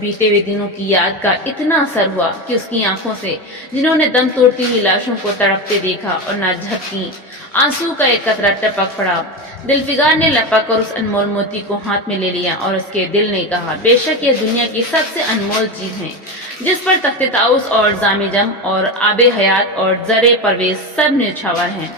بیتے ہوئے دنوں کی یاد کا اتنا اثر ہوا کہ اس کی آنکھوں سے، جنہوں نے دم توڑتی ہوئی لاشوں کو تڑپتے دیکھا اور نہ جھپکی، آنسو کا ایک قطرہ ٹپک پڑا۔ دلفگار نے لپک کر اس انمول موتی کو ہاتھ میں لے لیا اور اس کے دل نے کہا، بے شک یہ دنیا کی سب سے انمول چیز ہے، جس پر تخت طاؤس اور جام جم اور آب حیات اور زر پرویز سب نچھاور ہیں۔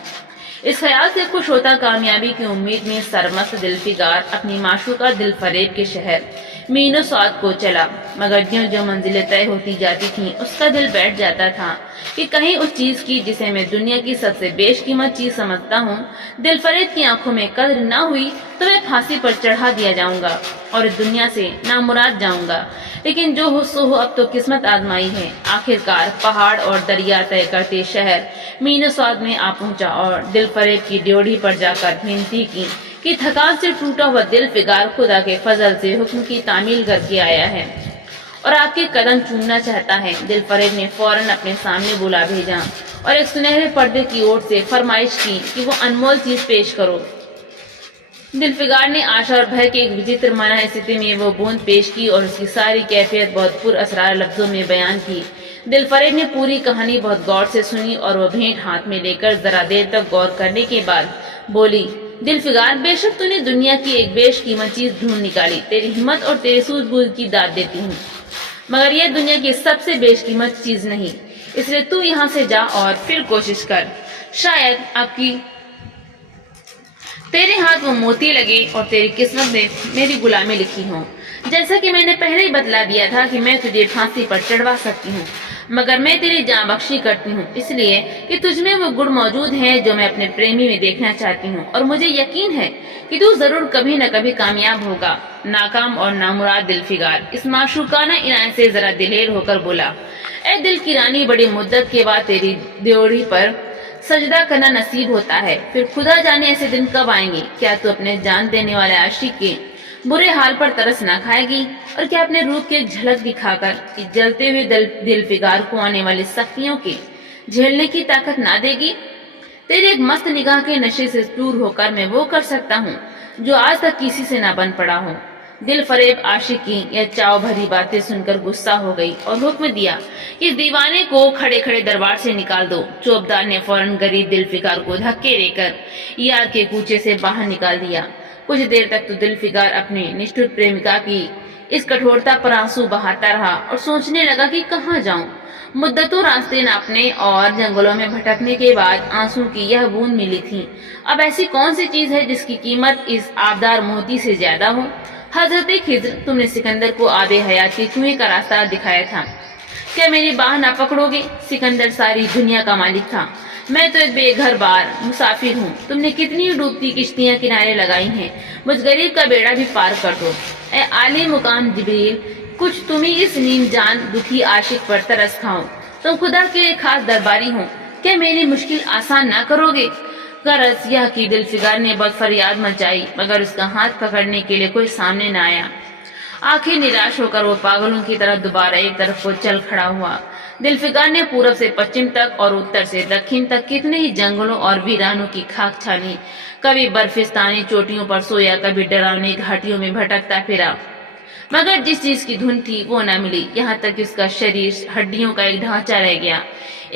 اس خیال سے خوش ہوتا کامیابی کی امید میں سرمست دلفگار اپنی معشوقہ دل فریب کے شہر مین و سعد کو چلا، مگر جوں جو منزلیں طے ہوتی جاتی تھیں اس کا دل بیٹھ جاتا تھا کہ کہیں اس چیز کی جسے میں دنیا کی سب سے بیش قیمت چیز سمجھتا ہوں، دل فریب کی آنکھوں میں قدر نہ ہوئی تو میں پھانسی پر چڑھا دیا جاؤں گا اور اس دنیا سے نامراد جاؤں گا۔ لیکن جو ہو سو ہو، اب تو قسمت آزمائی ہے۔ آخرکار پہاڑ اور دریا طے کرتے شہر مین و سعد میں آ پہنچا اور دل فریب کی ڈیوڑھی پر جا کر وینتی کی کہ تھکان سے ٹوٹا ہوا دلفگار خدا کے فضل سے حکم کی تعمیل کر کے آیا ہے اور آپ کے قدم چومنا چاہتا ہے۔ دل فریب نے فوراً اپنے سامنے بلا بھیجا اور ایک سنہرے پردے کی اوٹ سے فرمائش کی کہ وہ انمول چیز پیش کرو۔ دلفگار نے آشا اور بھے کے ایک وچتر منع استھتی میں وہ بوند پیش کی اور اس کی ساری کیفیت بہت پر اسرار لفظوں میں بیان کی۔ دل فریب نے پوری کہانی بہت غور سے سنی اور وہ بھینٹ ہاتھ میں لے کر ذرا دیر تک غور کرنے کے بعد بولی، دلفگار، بے شک تو نے دنیا کی ایک بیش قیمت چیز ڈھونڈ نکالی، تیری ہمت اور تیری سوجھ بوجھ کی داد دیتی ہوں، مگر یہ دنیا کی سب سے بیش قیمت چیز نہیں، اس لیے تو یہاں سے جا اور پھر کوشش کر، شاید آپ کی تیرے ہاتھ وہ موتی لگے اور تیری قسمت میں میری غلامی لکھی ہوں۔ جیسا کہ میں نے پہلے ہی بتلا دیا تھا کہ میں تجھے پھانسی پر چڑھوا سکتی ہوں، مگر میں تیری جاں بخشی کرتی ہوں اس لیے کہ تجھ میں وہ گڑ موجود ہیں جو میں اپنے پریمی میں دیکھنا چاہتی ہوں، اور مجھے یقین ہے کہ تو ضرور کبھی نہ کبھی کامیاب ہوگا۔ ناکام اور نامراد دلفگار اس معشوقانہ عنایت سے ذرا دلیر ہو کر بولا، اے دل کی رانی، بڑی مدت کے بعد تیری ڈیوڑھی پر سجدہ کرنا نصیب ہوتا ہے، پھر خدا جانے ایسے دن کب آئیں گے۔ کیا تو اپنے جان دینے والے عاشق کے برے حال پر ترس نہ کھائے گی، اور کیا اپنے روپ کی ایک جھلک دکھا کر جلتے ہوئے دلفگار کو آنے والی سختیوں کے جھیلنے کی طاقت نہ دے گی؟ تیرے ایک مست نگاہ کے نشے سے دور ہو کر میں وہ کر سکتا ہوں جو آج تک کسی سے نہ بن پڑا ہوں۔ دل فریب عاشق کی یہ چاو بھری باتیں سن کر غصہ ہو گئی اور حکم دیا کہ اس دیوانے کو کھڑے کھڑے دربار سے نکال دو۔ چوبدار نے فوراً غریب دلفگار کو دھکے دے کر یار کے کوچے سے باہر نکال دیا۔ کچھ دیر تک تو دلفگار اپنے نشٹر پریمکا کی اس کٹھورتا پر آنسو بہاتا رہا اور سوچنے لگا کہ کہاں جاؤں۔ مدتوں راستے ناپنے اور جنگلوں میں بھٹکنے کے بعد آنسو کی یہ بوند ملی تھی۔ اب ایسی کون سی چیز ہے جس کی قیمت اس آبدار موتی سے زیادہ ہو؟ حضرت خضر، تم نے سکندر کو آب حیات کے کنویں کا راستہ دکھایا تھا، کیا میری باہ نہ پکڑو گے؟ سکندر ساری دنیا کا مالک تھا، میں تو ایک بے گھر بار مسافر ہوں۔ تم نے کتنی ڈوبتی کشتیاں کنارے لگائی ہیں، مجھ غریب کا بیڑا بھی پار کر دو۔ اے عالی مقام جبریل، کچھ تم ہی اس نیم جان دکھی عاشق پر ترس کھاؤ، تم خدا کے خاص درباری ہو، کیا میری مشکل آسان نہ کرو گے؟ غرض یہ کہ دلفگار نے بہت فریاد مچائی، مگر اس کا ہاتھ پکڑنے کے لیے کوئی سامنے نہ آیا۔ آخر نراش ہو کر وہ پاگلوں کی طرح دوبارہ ایک طرف کو چل کھڑا ہوا۔ دلفگار نے پورب سے پچھم تک اور اتر سے دکھن تک کتنے ہی جنگلوں اور ویرانوں کی خاک چھانی، کبھی برفستانی چوٹیوں پر سویا، کبھی ڈراؤنی گھاٹیوں میں بھٹکتا پھرا، مگر جس چیز کی دھن تھی وہ نہ ملی، یہاں تک کہ اس کا شریر ہڈیوں کا ایک ڈھانچہ رہ گیا۔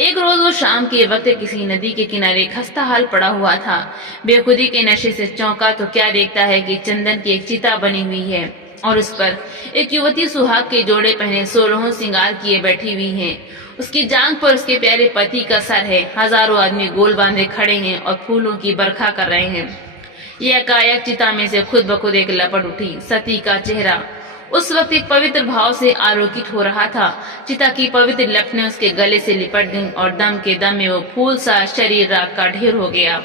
ایک روز وہ شام کے وقت کسی ندی کے کنارے خستہ حال پڑا ہوا تھا، بے خودی کے نشے سے چونکا تو کیا دیکھتا ہے کہ چندن کی ایک چتا بنی ہوئی ہے اور اس پر ایک یووتی سہاگ کے جوڑے پہنے 16 سنگار کیے بیٹھی ہوئی ہیں۔ اس کی جانگ پر اس کے پیارے پتی کا سر ہے، ہزاروں آدمی گول باندھے کھڑے ہیں اور پھولوں کی برکھا کر رہے ہیں۔ یہ اکایک چتا میں سے خود بخود ایک لپٹ اٹھی، ستی کا چہرہ اس وقت ایک پوتر بھاؤ سے آلوکت ہو رہا تھا۔ چتا کی پوتر لپٹیں اس کے گلے سے لپٹ گئیں اور دم کے دم میں وہ پھول سا شریر راک کا ڈھیر ہو گیا۔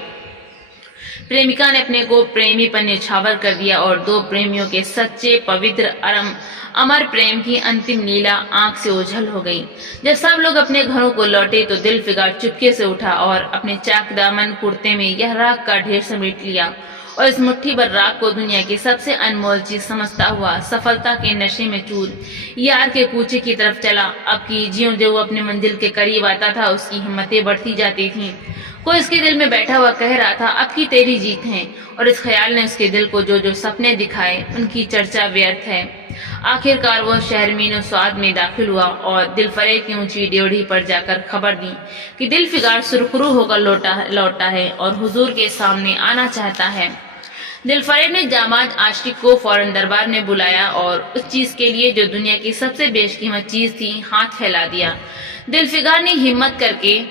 پریمکا نے اپنے کو پریمی پر نچھاور کر دیا اور دو پریمیوں کے سچے پوتر امر پریم کی انتم لیلا آنکھ سے اوجھل ہو گئی۔ جب سب لوگ اپنے گھروں کو لوٹے تو دلفگار چپکے سے اٹھا اور اپنے چاک دامن کرتے میں یہ راک کا ڈھیر سمیٹ لیا اور اس مٹھی بھر راک کو دنیا کی سب سے انمول چیز سمجھتا ہوا سفلتا کے نشے میں چور یار کے کوچے کی طرف چلا۔ اب کی جیوں جو وہ اپنے منزل کے قریب آتا تھا اس کی ہمتیں بڑھتی جاتی تھیں۔ کوئی اس کے دل میں بیٹھا ہوا کہہ رہا تھا اب کی تیری جیت ہے، اور اس خیال نے اس کے دل کو جو جو سپنے دکھائے ان کی چرچا ویرتھ ہے۔ آخر کار وہ شہر مین و سعاد میں داخل ہوا اور دل فریب کی اونچی ڈیوڑھی پر جا کر خبر دی کہ دل فگار سرخرو ہو کر لوٹا ہے اور حضور کے سامنے آنا چاہتا ہے۔ دل فریب نے جامعت عاشق کو فوراً دربار میں بلایا اور اس چیز کے لیے جو دنیا کی سب سے بیش قیمت چیز تھی ہاتھ پھیلا دیا۔ دل فگار نے ہمت کر کے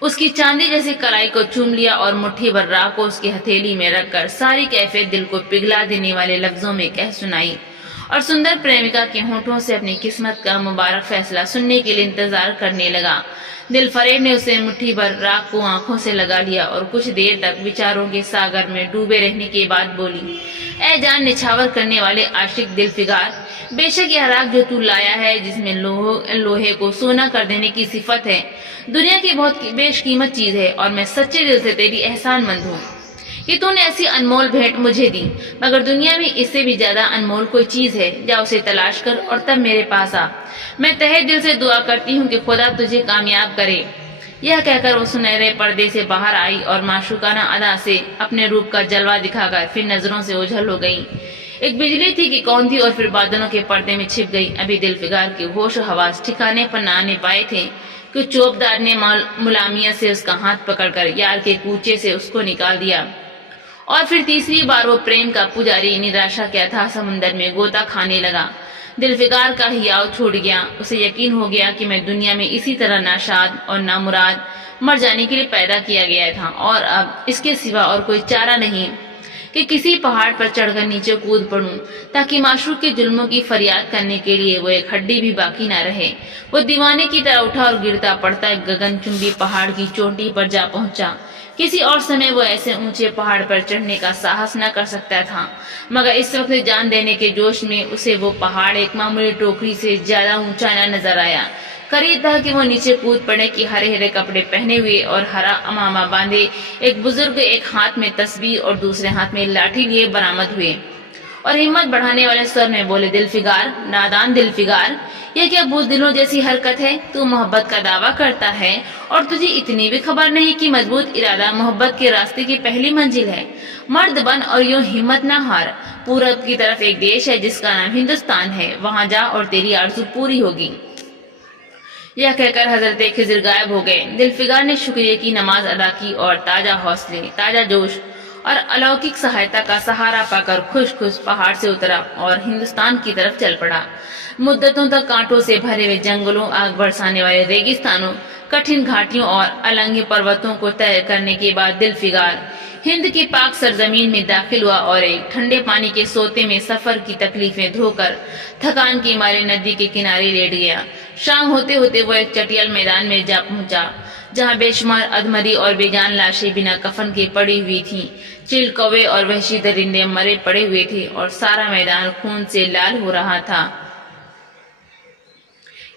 اس کی چاندی جیسی کلائی کو چوم لیا اور مٹھی بھر راہ کو اس کی ہتھیلی میں رکھ کر ساری کیفیت دل کو پگھلا دینے والے لفظوں میں کہہ سنائی، اور سندر پریمکا کے ہونٹوں سے اپنی قسمت کا مبارک فیصلہ سننے کے لیے انتظار کرنے لگا۔ دل فریب نے اسے مٹھی بھر راگ کو آنکھوں سے لگا لیا اور کچھ دیر تک وچاروں کے ساگر میں ڈوبے رہنے کے بعد بولی، اے جان نچھاور کرنے والے عاشق دل فگار، بے شک یہ راگ جو تو لایا ہے جس میں لوہے کو سونا کر دینے کی صفت ہے، دنیا کی بہت بیش قیمت چیز ہے، اور میں سچے دل سے تیری احسان مند ہوں کہ تو نے ایسی انمول بھیٹ مجھے دی، مگر دنیا میں اس سے بھی زیادہ انمول کوئی چیز ہے، جا اسے تلاش کر اور تب میرے پاس آ، میں تہہ دل سے دعا کرتی ہوں کہ خدا تجھے کامیاب کرے۔ یہ کہہ کر وہ سنہرے پردے سے باہر آئی اور معشوقانہ ادا سے اپنے روپ کا جلوہ دکھا کر پھر نظروں سے اوجھل ہو گئی۔ ایک بجلی تھی کہ کون تھی اور پھر بادلوں کے پردے میں چھپ گئی۔ ابھی دل فگار کے ہوش و حواس ٹھکانے پر نہ آنے پائے تھے کہ چوبدار نے ملامیت سے اس کا ہاتھ پکڑ کر یار کے کوچے سے اس کو نکال دیا، اور پھر تیسری بار وہ پریم کا پجاری نراشا کے اتھاہ سمندر میں غوطہ کھانے لگا۔ دل فگار کا ہیاؤ چھوڑ گیا، اسے یقین ہو گیا کہ میں دنیا میں اسی طرح ناشاد اور نامراد مر جانے کے لیے پیدا کیا گیا تھا، اور اب اس کے سوا اور کوئی چارہ نہیں کہ کسی پہاڑ پر چڑھ کر نیچے کود پڑوں تاکہ معشوق کے ظلموں کی فریاد کرنے کے لیے وہ ایک ہڈی بھی باقی نہ رہے۔ وہ دیوانے کی طرح اٹھا اور گرتا پڑتا ایک گگن چمبی پہاڑ کی چوٹی پر جا پہنچا۔ کسی اور سمے وہ ایسے اونچے پہاڑ پر چڑھنے کا ساہس نہ کر سکتا تھا، مگر اس وقت جان دینے کے جوش میں اسے وہ پہاڑ ایک معمولی ٹوکری سے زیادہ اونچا نہ نظر آیا۔ قریب تھا کہ وہ نیچے کود پڑے کہ ہرے ہرے کپڑے پہنے ہوئے اور ہرا امامہ باندھے ایک بزرگ ایک ہاتھ میں تسبیح اور دوسرے ہاتھ میں لاٹھی لیے برآمد ہوئے، اور ہمت بڑھانے والے سر میں بولے، دل فگار، نادان دل فگار، یہ کیا بزدلوں جیسی حرکت ہے؟ تو محبت کا دعویٰ کرتا ہے اور تجھے اتنی بھی خبر نہیں کہ مضبوط ارادہ محبت کے راستے کی پہلی منزل ہے۔ مرد بن اور یوں ہمت نہ ہار، پورب کی طرف ایک دیش ہے جس کا نام ہندوستان ہے، وہاں جا اور تیری آرزو پوری ہوگی۔ یہ کہہ کر حضرت خضر غائب ہو گئے۔ دل فگار نے شکریہ کی نماز ادا کی اور تازہ حوصلے، تازہ جوش اور الوکک سہایتا کا سہارا پا کر خوش پہاڑ سے اترا اور ہندوستان کی طرف چل پڑا۔ مدتوں تک کانٹوں سے بھرے ہوئے جنگلوں، آگ برسانے والے ریگستانوں، کٹھن گھاٹیوں اور النگ پروتوں کو طے کرنے کے بعد دل فگار ہند کی پاک سرزمین میں داخل ہوا اور ایک ٹھنڈے پانی کے سوتے میں سفر کی تکلیفیں دھو کر تھکان کے مارے ندی کے کنارے لیٹ گیا۔ شام ہوتے ہوتے وہ ایک چٹیل میدان میں جا پہنچا جہاں بے شمار ادمری اور بے جان لاشیں بنا کفن کے پڑی ہوئی تھیں، چیل، کوے اور وحشی درندے مرے پڑے ہوئے تھے اور سارا میدان خون سے لال ہو رہا تھا۔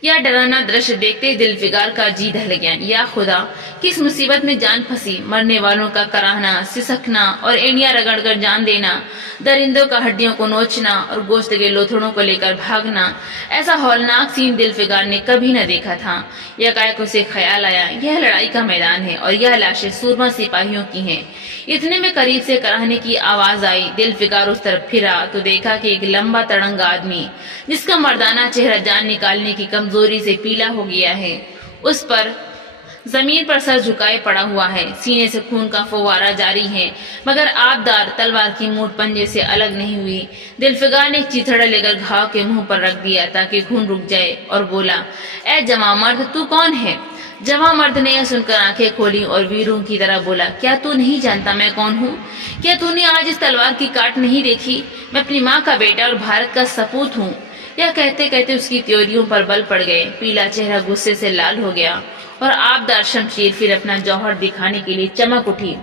یا ڈرانا درشیہ دیکھتے دل فگار کا جی دہل گیا۔ یا خدا، کس مصیبت میں جان پھنسی! مرنے والوں کا کراہنا، سسکنا اور اینڈیاں رگڑ کر جان دینا، درندوں کا ہڈیوں کو نوچنا اور گوشت کے لوتھڑوں کو لے کر بھاگنا، ایسا ہولناک سین دل فگار نے کبھی نہ دیکھا تھا۔ یکایک اسے خیال آیا، یہ لڑائی کا میدان ہے اور یہ لاشیں سورما سپاہیوں کی ہیں۔ اتنے میں قریب سے کراہنے کی آواز آئی۔ دل فگار اس طرف پھرا تو دیکھا کہ ایک لمبا تڑنگا آدمی جس کا مردانہ چہرہ جان نکالنے کی کمزوری سے پیلا ہو گیا ہے، اس پر زمین پر سر جھکائے پڑا ہوا ہے، سینے سے خون کا فوارہ جاری ہے، مگر آبدار تلوار کی موٹ پنجے سے الگ نہیں ہوئی۔ دل فگار نے ایک چیتھڑا لے کر گھاؤ کے منہ پر رکھ دیا تاکہ خون رک جائے اور بولا، اے جوان مرد، تو کون ہے؟ جوان مرد نے یہ سن کر آنکھیں کھولی اور ویروں کی طرح بولا، کیا تو نہیں جانتا میں کون ہوں؟ کیا تو نے آج اس تلوار کی کاٹ نہیں دیکھی؟ میں اپنی ماں کا بیٹا اور بھارت کا سپوت ہوں۔ یہ کہتے کہتے اس کی تیوریوں پر بل پڑ گئے، پیلا چہرہ غصے سے لال ہو گیا اور آبدار شمشیر پھر اپنا جوہر دکھانے کے لیے چمک اٹھی۔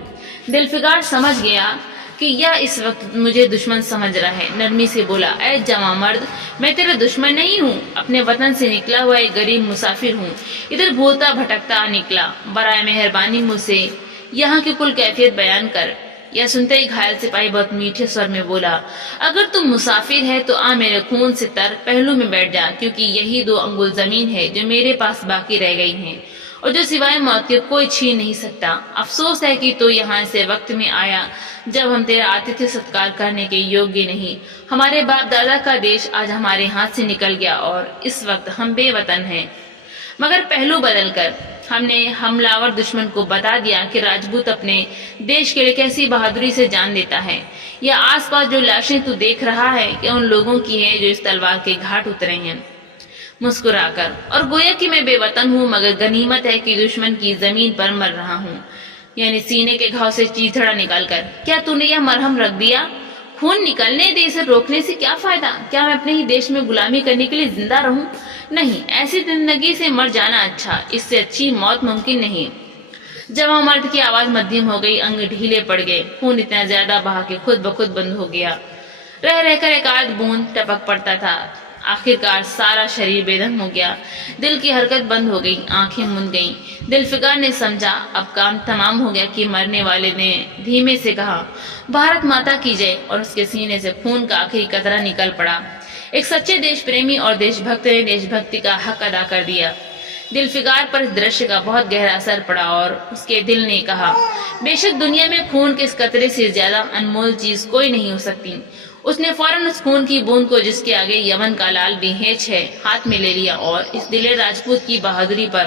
دل فگار سمجھ گیا کہ یہ اس وقت مجھے دشمن سمجھ رہا ہے، نرمی سے بولا، اے جوان مرد، میں تیرا دشمن نہیں ہوں، اپنے وطن سے نکلا ہوا ایک غریب مسافر ہوں، ادھر بھولتا بھٹکتا نکلا، برائے مہربانی مجھ سے یہاں کی کل کیفیت بیان کر۔ یہ سنتے ہی گھائل سپاہی بہت میٹھے سور میں بولا، اگر تم مسافر ہے تو آ میرے خون سے تر پہلو میں بیٹھ جا، کیونکہ یہی 2 انگل زمین ہے جو میرے پاس باقی رہ گئی ہیں، اور جو سوائے موت کے کوئی چھین نہیں سکتا۔ افسوس ہے کہ تو یہاں سے وقت میں آیا جب ہم تیرا آتیتیہ ستکار کرنے کے یوگی نہیں۔ ہمارے باپ دادا کا دیش آج ہمارے ہاتھ سے نکل گیا اور اس وقت ہم بے وطن ہیں۔ مگر پہلو بدل کر ہم نے حملہ آور دشمن کو بتا دیا کہ راجپوت اپنے دیش کے لیے کیسی بہادری سے جان دیتا ہے۔ یہ آس پاس جو لاشیں تو دیکھ رہا ہے یہ ان لوگوں کی ہے جو اس تلوار کے گھاٹ اترے ہیں۔ مسکرا کر اور گویا کہ میں بے وطن ہوں مگر غنیمت ہے کہ دشمن کی زمین پر مر رہا ہوں، یعنی سینے کے گھاؤ سے چیتھڑا نکال کر۔ کیا تو نے یہ مرہم رکھ دیا؟ خون نکلنے دے، اسے روکنے سے کیا فائدہ؟ کیا میں اپنے ہی دیش میں غلامی کرنے کے لیے زندہ رہوں؟ نہیں، ایسی زندگی سے مر جانا اچھا، اس سے اچھی موت ممکن نہیں۔ جوان مرد کی آواز مدھیم ہو گئی، انگ ڈھیلے پڑ گئے، خون اتنا زیادہ بہا کہ خود بخود بند ہو گیا۔ رہ رہ کر ایک آدھ بوند ٹپک پڑتا تھا۔ آخرکار سارا شریر بے دم ہو گیا، دل کی حرکت بند ہو گئی، آنکھیں مند گئیں۔ دل فگار نے سمجھا اب کام تمام ہو گیا کہ مرنے والے نے دھیمے سے کہا، بھارت ماتا کی جے، اور اس کے سینے سے خون کا آخری قطرہ نکل پڑا۔ ایک سچے دیش پریمی اور دیش بھکت نے دیش بھکتی کا حق ادا کر دیا۔ دل فگار پر اس درشیہ کا بہت گہرا اثر پڑا اور اس کے دل نے کہا، بے شک دنیا میں خون کے اس قطرے سے زیادہ انمول چیز کوئی نہیں ہو سکتی۔ اس نے فوراً اس خون کی بوند کو جس کے آگے یمن کا لال بھی ہینچ ہے ہاتھ میں لے لیا اور اس دلیر راجپوت کی بہادری پر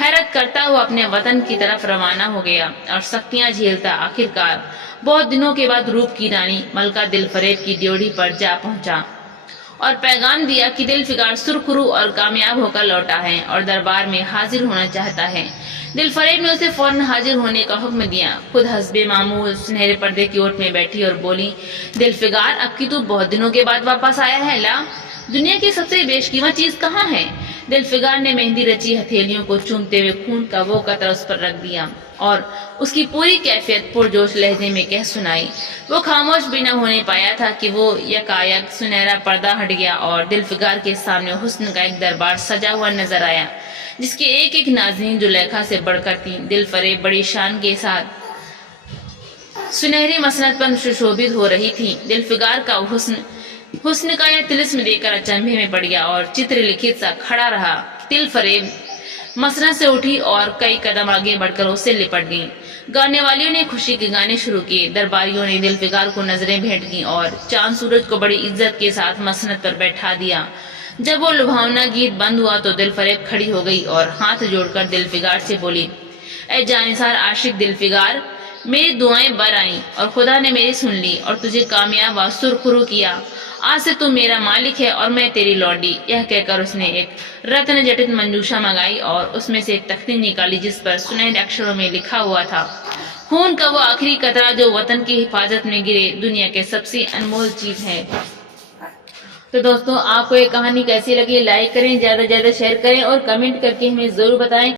حیرت کرتا ہوا اپنے وطن کی طرف روانہ ہو گیا اور سختیاں جھیلتا آخرکار بہت دنوں کے بعد روپ کی رانی ملکہ دل فریب کی ڈیوڑی پر جا پہنچا اور پیغام دیا کہ دل فگار سرخرو اور کامیاب ہو کر لوٹا ہے اور دربار میں حاضر ہونا چاہتا ہے۔ دل فریب نے اسے فوراً حاضر ہونے کا حکم دیا۔ خود حسب معمول سنہرے پردے کی اوٹ میں بیٹھی اور بولی، دل فگار اب کی تو بہت دنوں کے بعد واپس آیا ہے، لا دنیا کی سب سے بیش قیمت چیز کہاں ہے؟ دل فگار نے مہندی رچی ہتھیلیوں کو چومتے ہوئے خون کا وہ قطرہ اس پر رکھ دیا اور اس کی پوری کیفیت پرجوش لہجے میں کہہ سنائی۔ وہ خاموش بھی نہ ہونے پایا تھا کہ وہ یکایک سنہرا پردہ ہٹ گیا اور دل فگار کے سامنے حسن کا ایک دربار سجا ہوا نظر آیا جس کے ایک ایک ناظرین زلیخا سے بڑھ کر تھی۔ دل فریب بڑی شان کے ساتھ سنہری مسند پر سشوبھت ہو رہی تھی۔ دل فگار کا حسن کا یہ طلسم دیکھ کر اچنبھے میں پڑ گیا اور چتر لکھت سا کھڑا رہا۔ دل فریب مسند سے اٹھی اور کئی قدم آگے بڑھ کر اس سے لپٹ گئی۔ گانے والیوں نے خوشی کے گانے شروع کیے، درباریوں نے دل فگار کو نظریں بھیٹ گئیں اور چاند سورج کو بڑی عزت کے ساتھ مسند پر بیٹھا دیا۔ جب وہ لبھاونا گیت بند ہوا تو دل فریب کھڑی ہو گئی اور ہاتھ جوڑ کر دل فگار سے بولی، اے جانثار عاشق دل فگار، میری دعائیں بر آئیں اور خدا نے میری سن لی اور تجھے کامیاب و سرخرو کیا۔ آج سے تو میرا مالک ہے اور میں تیری لونڈی۔ یہ کہہ کر اس نے ایک رتن جٹت منجوشا منگائی اور اس میں سے ایک تختی نکالی جس پر سنہرے اکشروں میں لکھا ہوا تھا، خون کا وہ آخری قطرہ جو وطن کی حفاظت میں گرے دنیا کے سب سے انمول چیز ہے۔ تو دوستوں، آپ کو یہ کہانی کیسی لگی؟ لائک کریں، زیادہ سے زیادہ شیئر کریں اور کمنٹ کر کے ہمیں ضرور بتائیں۔